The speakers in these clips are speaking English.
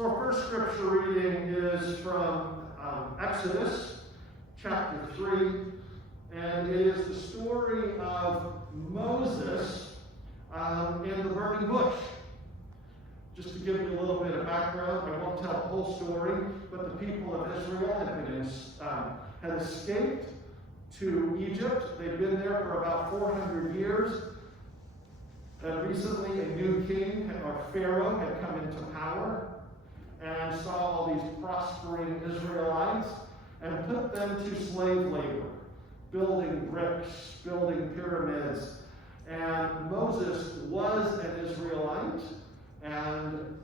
So our first scripture reading is from Exodus chapter 3, and it is the story of Moses in the burning bush. Just to give you a little bit of background, I won't tell the whole story, but the people of Israel had escaped to Egypt. They'd been there for about 400 years. And recently a new king, or Pharaoh, had come into power and saw all these prospering Israelites and put them to slave labor, building bricks, building pyramids. And Moses was an Israelite, and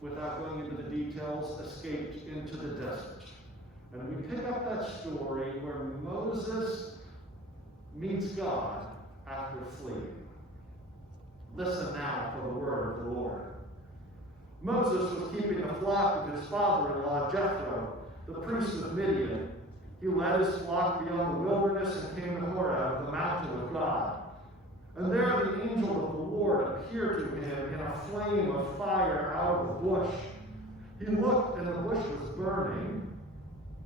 without going into the details, escaped into the desert. And we pick up that story where Moses meets God after fleeing. Listen now for the word of the Lord. Moses was keeping the flock of his father-in-law Jethro, the priest of Midian. He led his flock beyond the wilderness and came to Horeb, the mountain of God. And there the angel of the Lord appeared to him in a flame of fire out of the bush. He looked, and the bush was burning,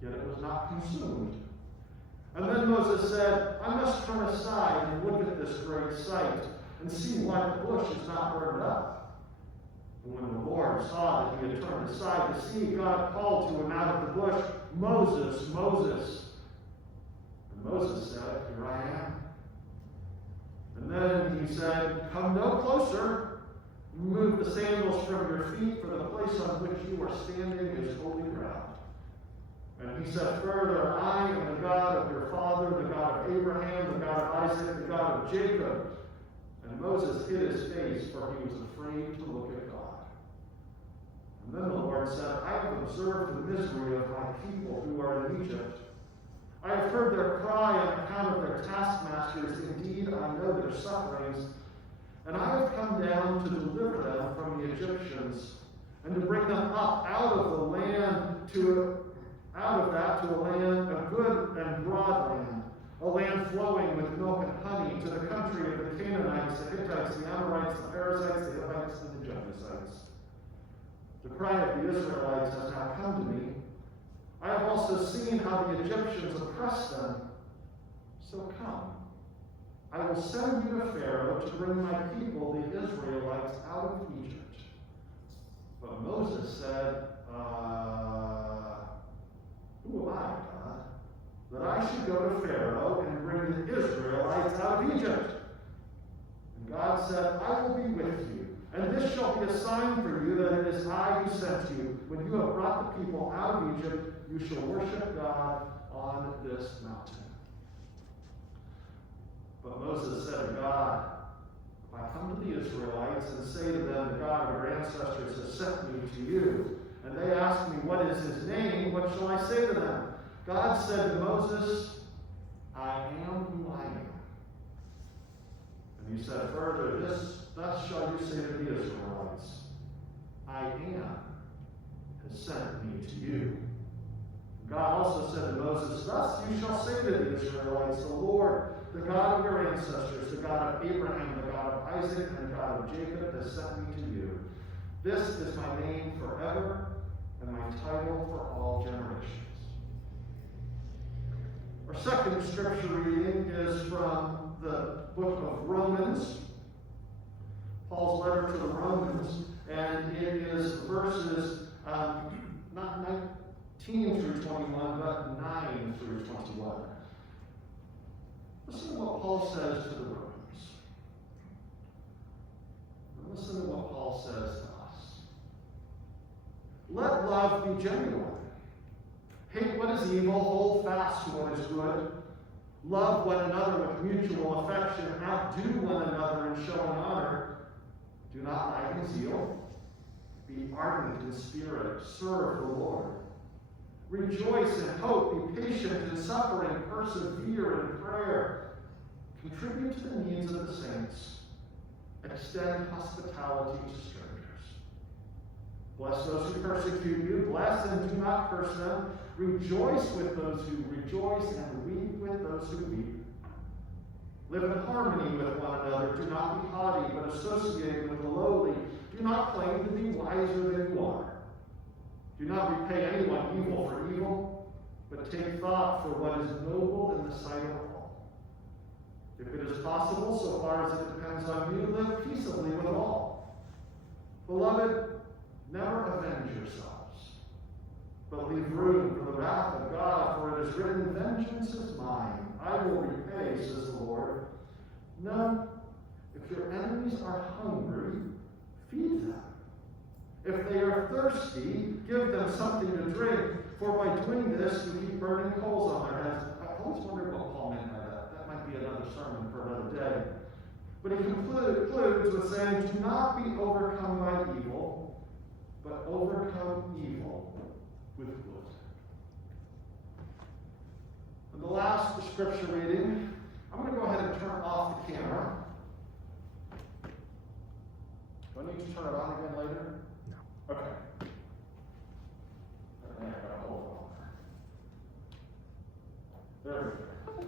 yet it was not consumed. And then Moses said, I must turn aside and look at this great sight, and see why the bush is not burned up. And when the Lord saw that he had turned aside to see, God called to him out of the bush, Moses, Moses. And Moses said, Here I am. And then he said, Come no closer. Remove the sandals from your feet, for the place on which you are standing is holy ground. And he said further, I am the God of your father, the God of Abraham, the God of Isaac, the God of Jacob. And Moses hid his face, for he was afraid to look at God. And then the Lord said, I have observed the misery of my people who are in Egypt. I have heard their cry on account of their taskmasters. Indeed, I know their sufferings. And I have come down to deliver them from the Egyptians, and to bring them up out of the land out of that to a land, a good and broad land, a land flowing with milk and honey, to the country of the Canaanites, the Hittites, the Amorites, the Perizzites, the Hivites, and the Jebusites. The cry of the Israelites has now come to me. I have also seen how the Egyptians oppress them. So come, I will send you to Pharaoh to bring my people, the Israelites, out of Egypt. But Moses said, Who am I, God, that I should go to Pharaoh and bring the Israelites out of Egypt? And God said, I will be with you, and this shall be a sign for you that it is I who sent you. When you have brought the people out of Egypt, you shall worship God on this mountain. But Moses said to God, If I come to the Israelites and say to them, The God of your ancestors has sent me to you, and they ask me, What is his name? What shall I say to them? God said to Moses, I am who I am. And he said further, Thus shall you say to the Israelites, I am has sent me to you. God also said to Moses, Thus you shall say to the Israelites, The Lord, the God of your ancestors, the God of Abraham, the God of Isaac, and the God of Jacob, has sent me to you. This is my name forever, and my title for all generations. Our second scripture reading is from the book of Romans, Paul's letter to the Romans, and it is verses not 19 through 21, but 9 through 21. Listen to what Paul says to the Romans. And listen to what Paul says to us. Let love be genuine. Hate what is evil, hold fast to what is good. Love one another with mutual affection, outdo one another in showing honor. Do not lag in zeal. Be ardent in spirit. Serve the Lord. Rejoice in hope. Be patient in suffering. Persevere in prayer. Contribute to the needs of the saints. Extend hospitality to strangers. Bless those who persecute you. Bless and do not curse them. Rejoice with those who rejoice and weep with those who weep. Live in harmony with one another. Do not be haughty, but associate with the lowly. Do not claim to be wiser than you are. Do not repay anyone evil for evil, but take thought for what is noble in the sight of all. If it is possible, so far as it depends on you, live peaceably with all. Beloved, never avenge yourselves, but leave room for the wrath of God, for it is written, vengeance is mine, I will repay, says the Lord. No, if your enemies are hungry, feed them. If they are thirsty, give them something to drink, for by doing this you heap burning coals on their heads. I always wondered what Paul meant by that. That might be another sermon for another day. But he concludes with saying, do not be overcome by evil, but overcome evil with good. And the last scripture reading, I'm going to go ahead and turn off the camera. Do I need to turn it on again later? No. Okay. I got a hold on there. There we go.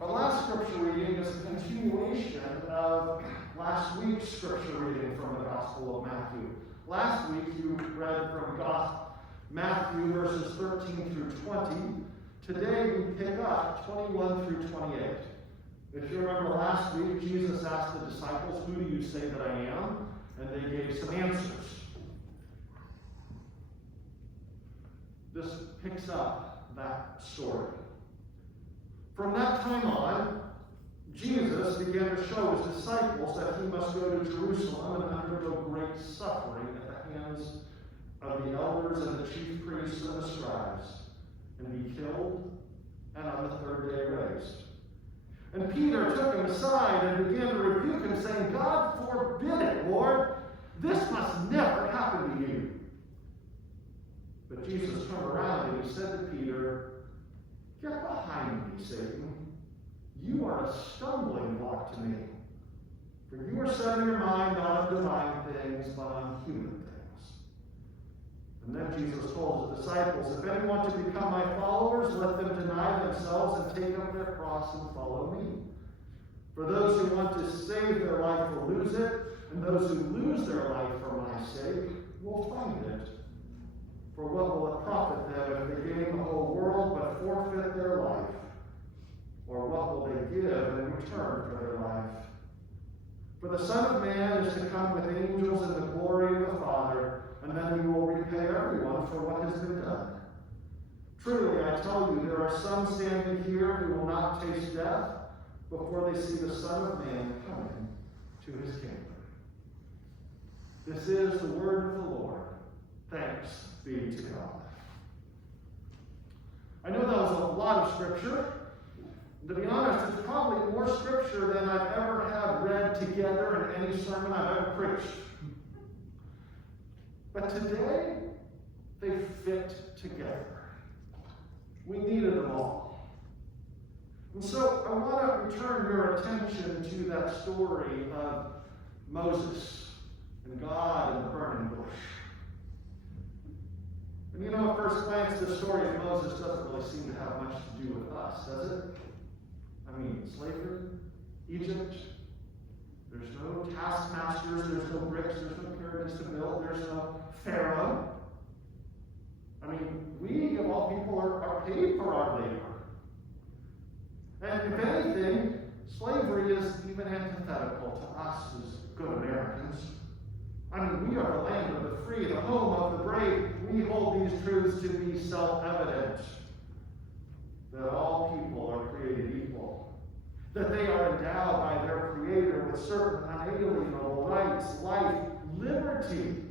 Our last scripture reading is a continuation of last week's scripture reading from the Gospel of Matthew. Last week you read from Matthew verses 13 through 20. Today we pick up 21 through 28. If you remember last week, Jesus asked the disciples, who do you say that I am? And they gave some answers. This picks up that story. From that time on, Jesus began to show his disciples that he must go to Jerusalem and undergo great suffering at the hands of the elders and the chief priests and the scribes, and be killed, and on the third day raised. And Peter took him aside and began to rebuke him, saying, God forbid it, Lord. This must never happen to you. But Jesus turned around and he said to Peter, get behind me, Satan. You are a stumbling block to me. For you are setting your mind not on divine things, but on human things. And then Jesus told his disciples, if any want to become my followers, let them deny themselves and take up their cross and follow me. For those who want to save their life will lose it, and those who lose their life for my sake will find it. For what will it profit them if they gain the whole world but forfeit their life? Or what will they give in return for their life? For the Son of Man is to come with angels in the glory of the Father, and then he will repay everyone for what has been done. Truly, I tell you, there are some standing here who will not taste death before they see the Son of Man coming to his kingdom. This is the word of the Lord. Thanks be to God. I know that was a lot of scripture. To be honest, it's probably more scripture than I've ever had read together in any sermon I've ever preached. But today, they fit together. We needed them all. And so I want to return your attention to that story of Moses and God in the burning bush. And you know, at first glance, the story of Moses doesn't really seem to have much to do with us, does it? I mean, slavery, Egypt, there's no taskmasters, there's no bricks, there's no pyramids to build, there's no Pharaoh. I mean, we, of all people, are paid for our labor. And if anything, slavery is even antithetical to us as good Americans. I mean, we are the land of the free, the home of the brave. We hold these truths to be self-evident, that all people are created equal, that they are endowed by their Creator with certain unalienable rights, life, liberty,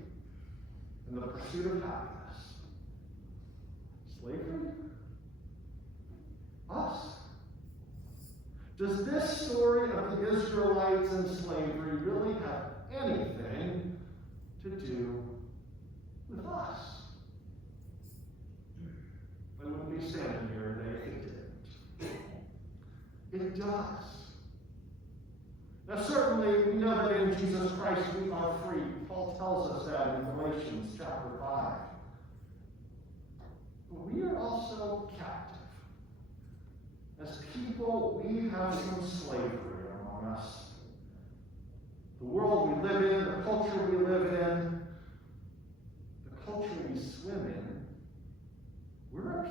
and the pursuit of happiness. Slavery? Us? Does this story of the Israelites in slavery really have anything to do with us? I wouldn't be standing here today if it didn't. It does. Now certainly we know that in Jesus Christ we are free. Paul tells us that in Galatians chapter 5. But we are also captive. As people, we have some slavery among us. The world we live in, the culture we live in, the culture we swim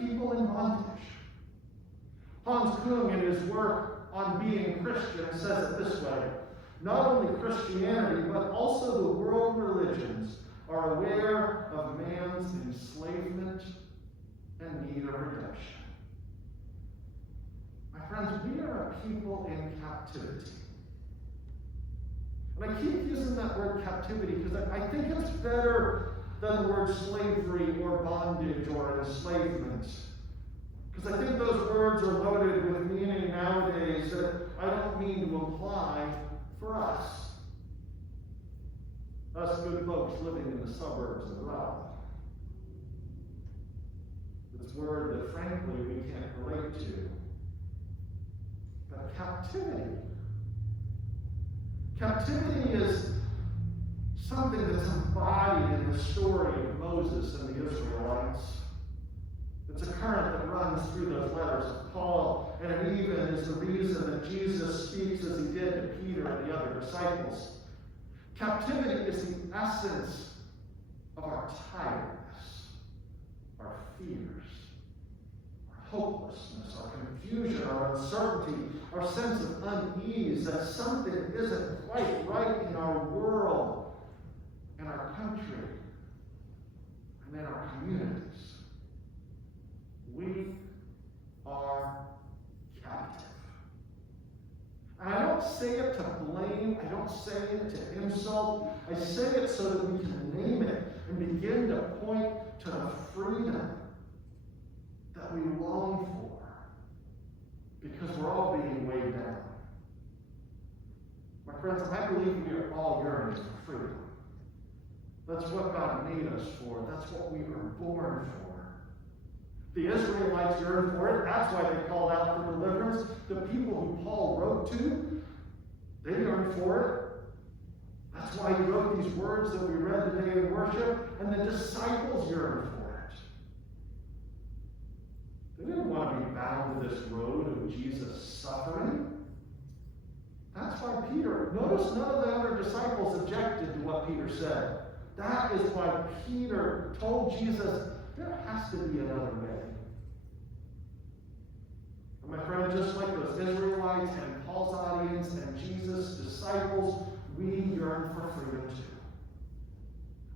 people in bondage. Hans Kung, in his work on being Christian, says it this way: not only Christianity, but also the world religions are aware of man's enslavement and need of redemption. My friends, we are a people in captivity. And I keep using that word captivity because I think it's better than the word slavery or bondage or enslavement. Because I think those words are loaded with meaning nowadays that I don't mean to imply for us. Us good folks living in the suburbs of Raleigh. This word that frankly we can't relate to. But captivity. Captivity is something that's embodied in the story of Moses and the Israelites. It's a current that runs through those letters of Paul, and it even is the reason that Jesus speaks as he did to Peter and the other disciples. Captivity is the essence of our tiredness, our fears, our hopelessness, our confusion, our uncertainty, our sense of unease that something isn't quite right in our world, in our country, and in our communities. We are captive. And I don't say it to blame. I don't say it to insult. I say it so that we can name it and begin to point to the freedom that we long for, because we're all being weighed down. My friends, I believe we are all yearning for freedom. That's what God made us for. That's what we were born for. The Israelites yearned for it. That's why they called out for deliverance. The people who Paul wrote to, they yearned for it. That's why he wrote these words that we read today in worship. And the disciples yearned for it. They didn't want to be bound to this road of Jesus' suffering. That's why Peter, notice none of the other disciples objected to what Peter said. That is why Peter told Jesus, there has to be another way. And my friend, just like those Israelites and Paul's audience and Jesus' disciples, we yearn for freedom too.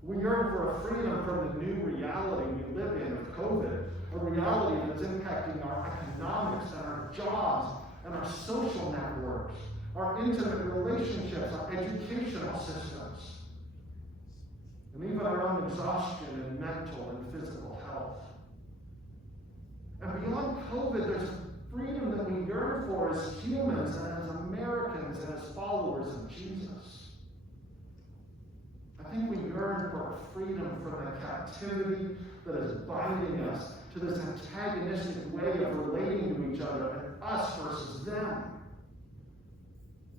We yearn for a freedom from the new reality we live in of COVID, a reality that's impacting our economics and our jobs and our social networks, our intimate relationships, our educational systems, and even our own exhaustion in mental and physical health. And beyond COVID, there's freedom that we yearn for as humans and as Americans and as followers of Jesus. I think we yearn for freedom from the captivity that is binding us to this antagonistic way of relating to each other and us versus them.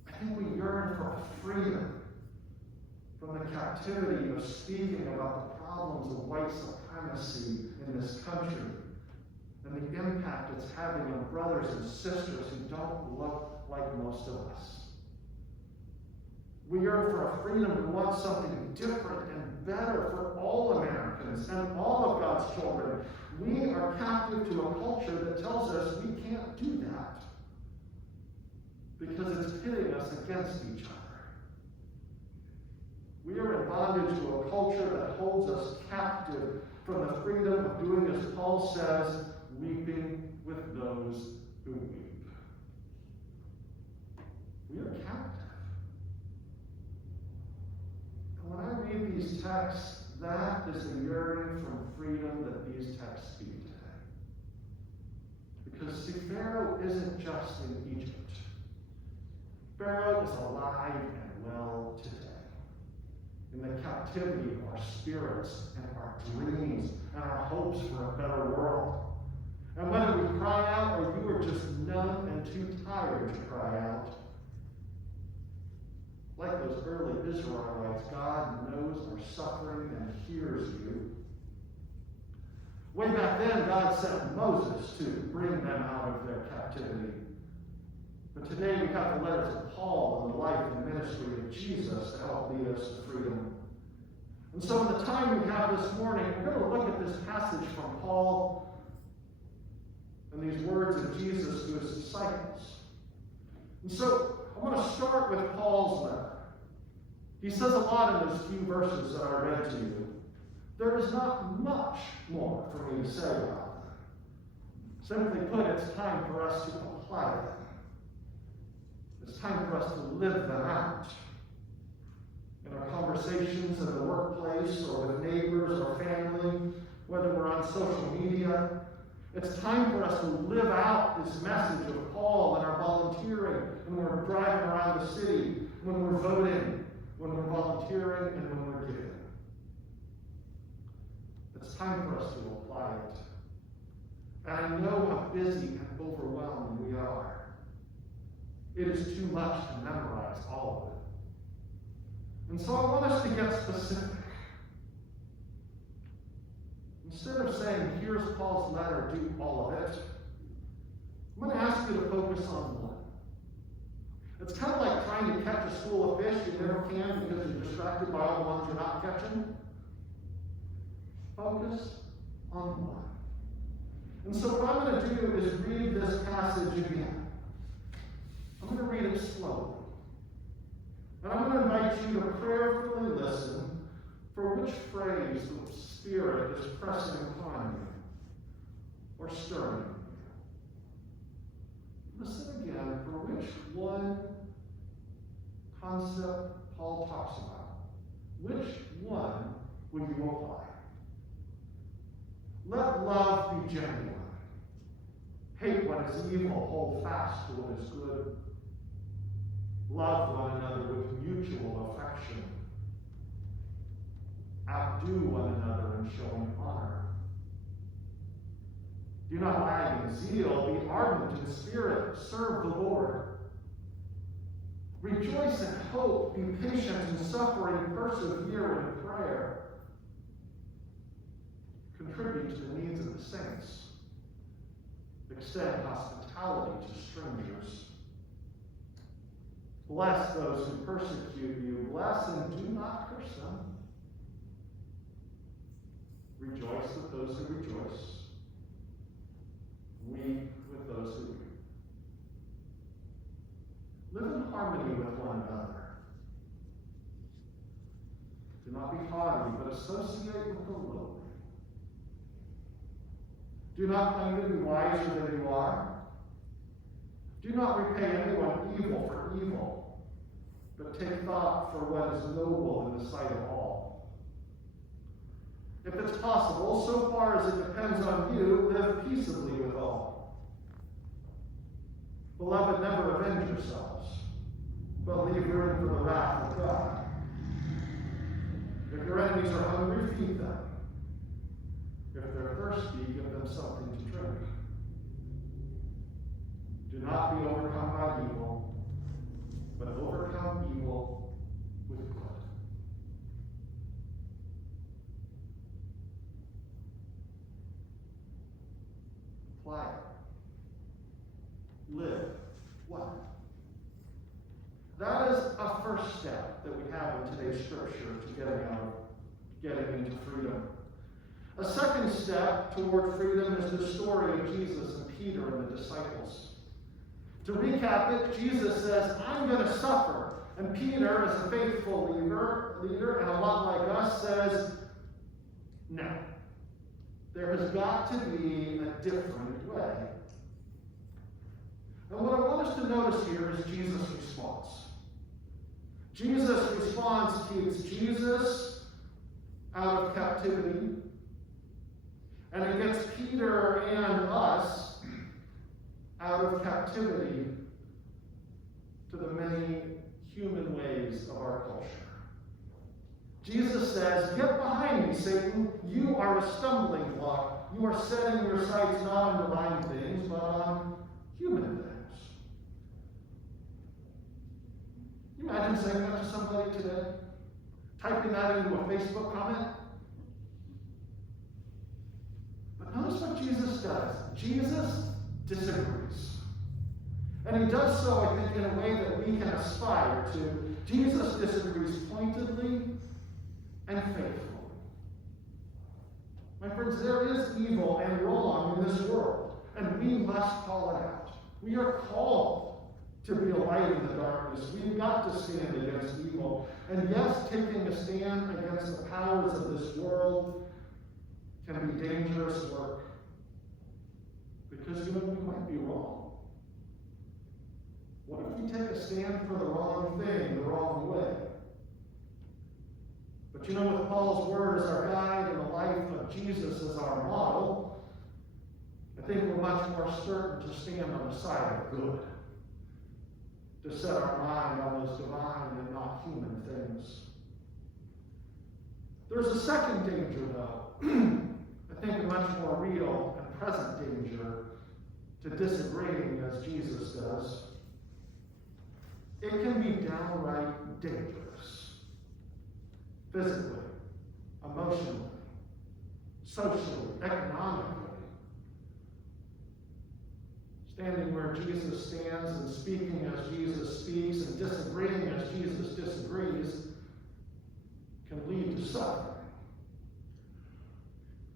I think we yearn for freedom from the captivity of speaking about the problems of white supremacy in this country and the impact it's having on brothers and sisters who don't look like most of us. We yearn for a freedom to want something different and better for all Americans and all of God's children. We are captive to a culture that tells us we can't do that because it's pitting us against each other. We are in bondage to a culture that holds us captive from the freedom of doing as Paul says, weeping with those who weep. We are captive. And when I read these texts, that is the yearning from freedom that these texts speak today. Because see, Pharaoh isn't just in Egypt. Pharaoh is alive and well today. In the captivity of our spirits and our dreams and our hopes for a better world. And whether we cry out or you are just numb and too tired to cry out, like those early Israelites, God knows our suffering and hears you. Way back then, God sent Moses to bring them out of their captivity. But today we have the letters of Paul and the life and ministry of Jesus to help lead us to freedom. And so in the time we have this morning, we're going to look at this passage from Paul and these words of Jesus to his disciples. And so I want to start with Paul's letter. He says a lot in those few verses that I read to you. There is not much more for me to say about them. Simply put, it's time for us to apply them. It's time for us to live them out. In our conversations in the workplace or with neighbors or family, whether we're on social media, it's time for us to live out this message of Paul in our volunteering, when we're driving around the city, when we're voting, when we're volunteering, and when we're giving. It's time for us to apply it. And I know how busy and overwhelmed we are. It is too much to memorize all of it. And so I want us to get specific. Instead of saying, here's Paul's letter, do all of it, I'm going to ask you to focus on one. It's kind of like trying to catch a school of fish you never can because you're distracted by all the ones you're not catching. Focus on one. And so what I'm going to do is read this passage again. I'm going to read it slowly. And I'm going to invite you to prayerfully listen for which phrase the Spirit is pressing upon you or stirring you. Listen again for which one concept Paul talks about. Which one will you apply? Let love be genuine. Hate what is evil. Hold fast to what is good. Love one another with mutual affection. Outdo one another in showing honor. Do not lag in zeal. Be ardent in spirit. Serve the Lord. Rejoice in hope. Be patient in suffering. Persevere in prayer. Contribute to the needs of the saints. Extend hospitality to strangers. Bless those who persecute you. Bless and do not curse them. Rejoice with those who rejoice. Weep with those who weep. Live in harmony with one another. Do not be haughty, but associate with the lowly. Do not claim to be wiser than you are. Do not repay anyone evil for evil, but take thought for what is noble in the sight of all. If it's possible, so far as it depends on you, live peaceably with all. Beloved, never avenge yourselves, but leave room for the wrath of God. If your enemies are hungry, feed them. If they're thirsty, give them something to drink. Do not be overcome by evil, but overcome evil with good. Apply it. Live. What? That is a first step that we have in today's scripture to getting into freedom. A second step toward freedom is the story of Jesus and Peter and the disciples. To recap it, Jesus says, I'm going to suffer. And Peter, as a faithful leader and a lot like us, says, no. There has got to be a different way. And what I want us to notice here is Jesus' response. Jesus' response keeps Jesus out of captivity, and it gets Peter and us out of captivity to the many human ways of our culture. Jesus says, get behind me, Satan. You are a stumbling block. You are setting your sights not on divine things, but on human things. Can you imagine saying that to somebody today? Typing that into a Facebook comment? But notice what Jesus does. Jesus disagrees. And he does so, I think, in a way that we can aspire to. Jesus disagrees pointedly and faithfully. My friends, there is evil and wrong in this world. and we must call it out. We are called to be a light in the darkness. We've got to stand against evil. And yes, taking a stand against the powers of this world can be dangerous work. Because we might be wrong. What if we take a stand for the wrong thing, the wrong way? But with Paul's word as our guide and the life of Jesus as our model, I think we're much more certain to stand on the side of good, to set our mind on those divine and not human things. There's a second danger, though. I think a much more real and present danger to disagreeing as Jesus does. It can be downright dangerous. Physically, emotionally, socially, economically. Standing where Jesus stands and speaking as Jesus speaks and disagreeing as Jesus disagrees can lead to suffering.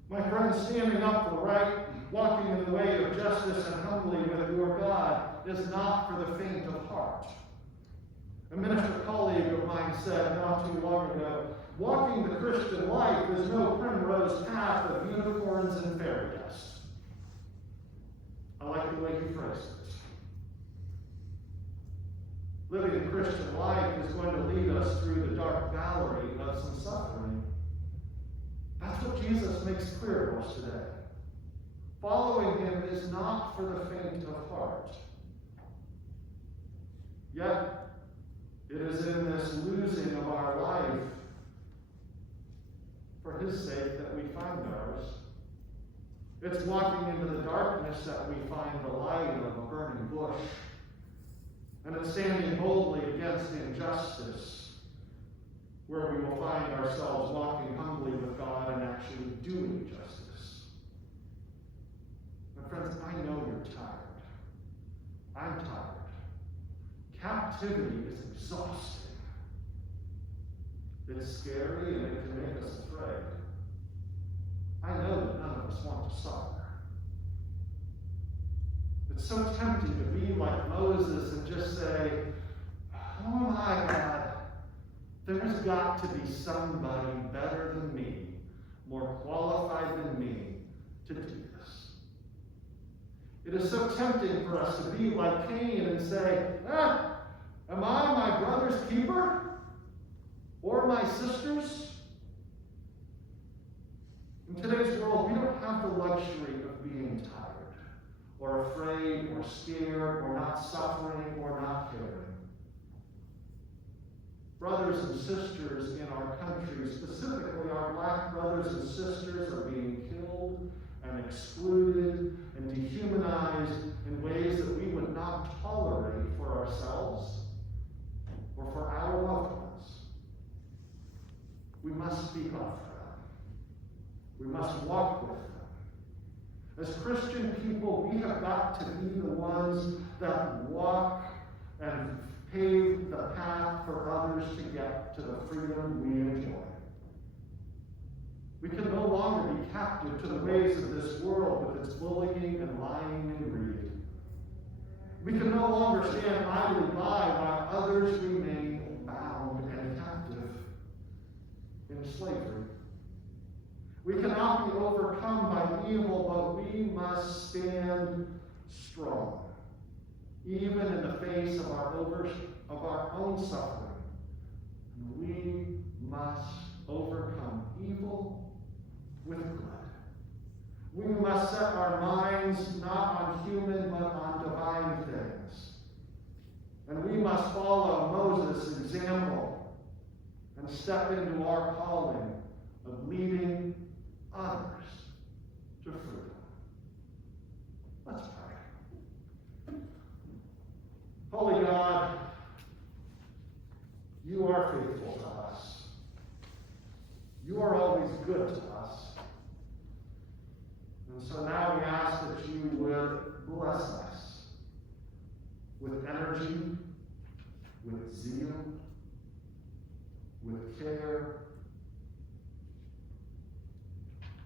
My friends, standing up for right, walking in the way of justice and humbly with your God is not for the faint of heart. A minister colleague of mine said not too long ago, walking the Christian life is no primrose path of unicorns and fairy dust. I like the way he phrased it. Living the Christian life is going to lead us through the dark valley of some suffering. That's what Jesus makes clear to us today. Following him is not for the faint of heart. Yet, it is in this losing of our life for his sake that we find ours. It's walking into the darkness that we find the light of a burning bush. And it's standing boldly against injustice where we will find ourselves walking humbly with God and actually doing justice. My friends, I know you're tired. I'm tired. Captivity is exhausting. It's scary and it can make us afraid. I know that none of us want to suffer. It's so tempting to be like Moses and just say, oh my God, there's got to be somebody better than me, more qualified than me to do this. It is so tempting for us to be like Cain and say, am I my brother's keeper? Or my sister's? In today's world, we don't have the luxury of being tired, or afraid, or scared, or not suffering, or not caring. Brothers and sisters in our country, specifically our black brothers and sisters, are being killed and excluded and dehumanized in ways that we would not tolerate for ourselves or for our loved ones. We must speak up for them. We must walk with them. As Christian people, we have got to be the ones that walk and pave the path for others to get to the freedom we enjoy. We can no longer be captive to the ways of this world with its bullying and lying and greed. We can no longer stand idly by while others remain bound and captive in slavery. We cannot be overcome by evil, but we must stand strong, even in the face of our own suffering. We must overcome evil with good. We must set our minds not on human, but on divine things. And we must follow Moses' example and step into our calling of leading others to freedom. Let's pray. Holy God, you are faithful to us. You are always good to us. And so now we ask that you would bless us with energy, with zeal, with care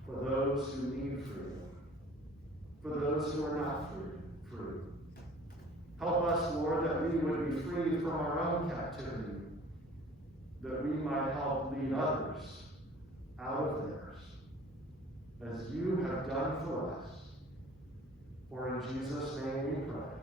for those who need freedom, for those those who are not free. Help us, Lord, that we would be freed from our own captivity, that we might help lead others out of theirs, as you have done for us. For in Jesus' name we pray.